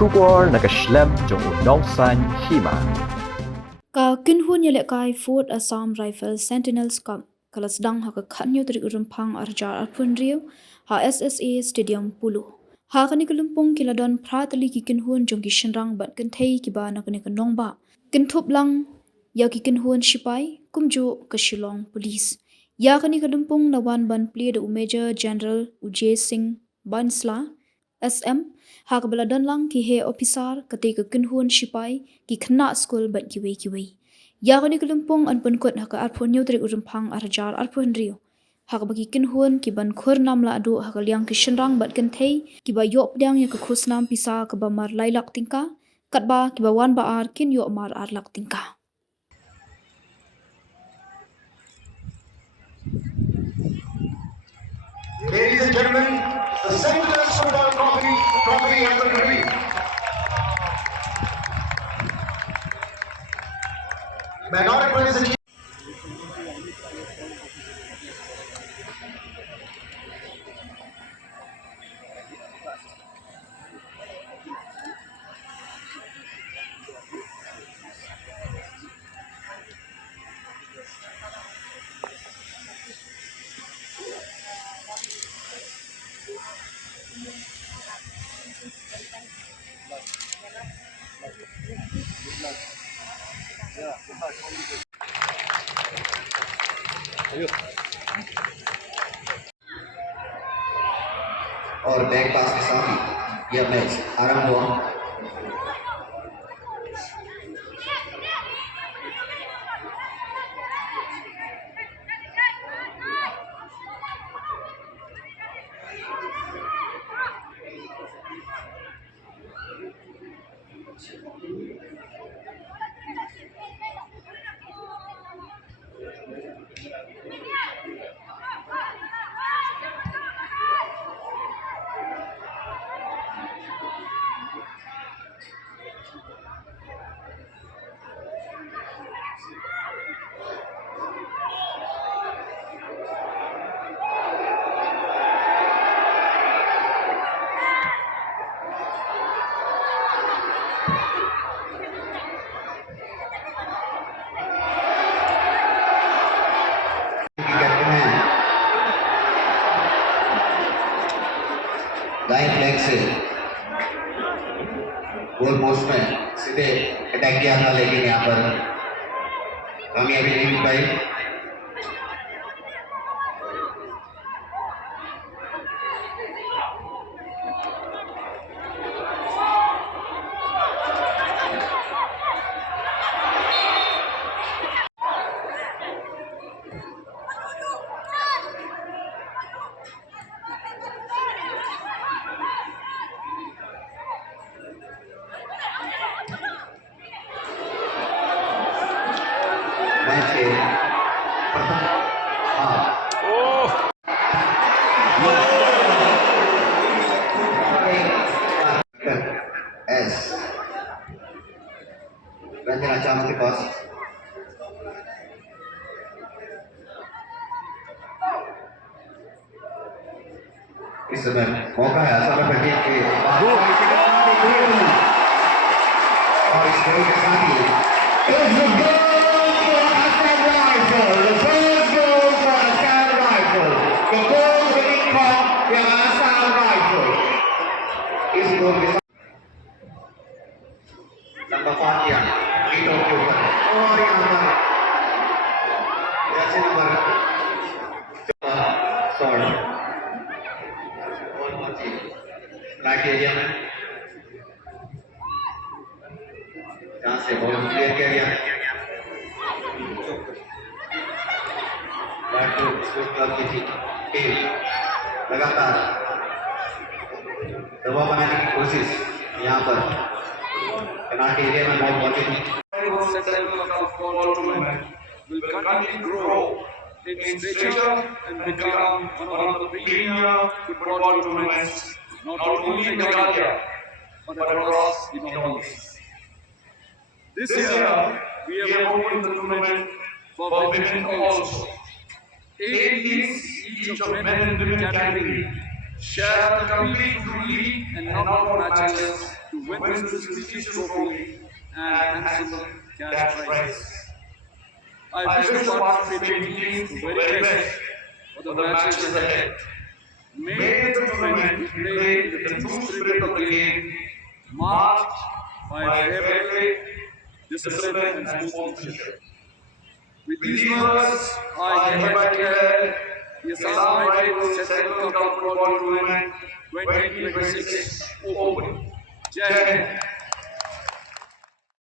Shubor nakaslem jong unongsan Hima. Ka Kynhun yele kai Fort Assam Rifle Sentinels ka Sdang ha ka khanyo trik rumpang arjar arpun rio ha SSA Stadium Pulu. Ha kani kalumpong kiladon pratali ki Kynhun jong ki shenrang bat kenthei ki ba na kani ka nongba. Kinthop lang ya ki Kynhun sipai kumjo ka Shillong Police. Ya kani kalumpong nawan ban play the Major General Ujay Singh Bansla SM ha ka baladon lang ki he officer kate ka Kynhun sipai ki khna school ban ki wei ya kani kalumpong an pankot ha ka arphon nyu trik urumphang arjar arphon rio ha ka bagi Kynhun ki ban khur nam la adu ha ka liang ki shenrang bat kan thei ki ba yop dang ya ka khusnam pisa ka ba mar lailak tingka katba ki ba wan ba ar kin yo mar ar lak tingka. Ladies and gentlemen, the Sentinel Soda Coffee has been revealed. May I now request the और back पास के साथ ही यह match आरंभ हुआ। दाएं flank से goal post में सीधे अटैक किया था, लेकिन यहाँ पर कामयाबी नहीं मिल पाई। Assam के पास इस समय मौका है असम में टीम के और इस गोल के साथ ही is the goal for Assam Rifle, the first goal for Assam Rifle, the goal winning for the Assam Rifle. इस गोल के साथ लंबा पास किया लीडों के ऊपर और यहाँ पर जैसे नंबर शॉट और मची लाइट एरिया में जहाँ से बॉल क्लियर किया गया बैट टू स्पोर्ट्स क्लब की टीम लगातार दबाव बनाने की कोशिश यहाँ पर पेनाल्टी एरिया में बॉल पहुंची will continue to grow in stature and become one of the premier football tournaments not only in Meghalaya but across the Northeast. This year we have opened the tournament for women also. 8 teams, each of men and women category, share the complete league and knockout matches to wins this prestigious trophy and handsome cash prize. I wish the participating teams the very best for the matches ahead. May the tournament be played with the true spirit of the game, marked by fair play, discipline, and sportsmanship. With these words, I hereby declare the Assam Rifles Sentinel Cup Football Tournament 2026 open. Jai Hind.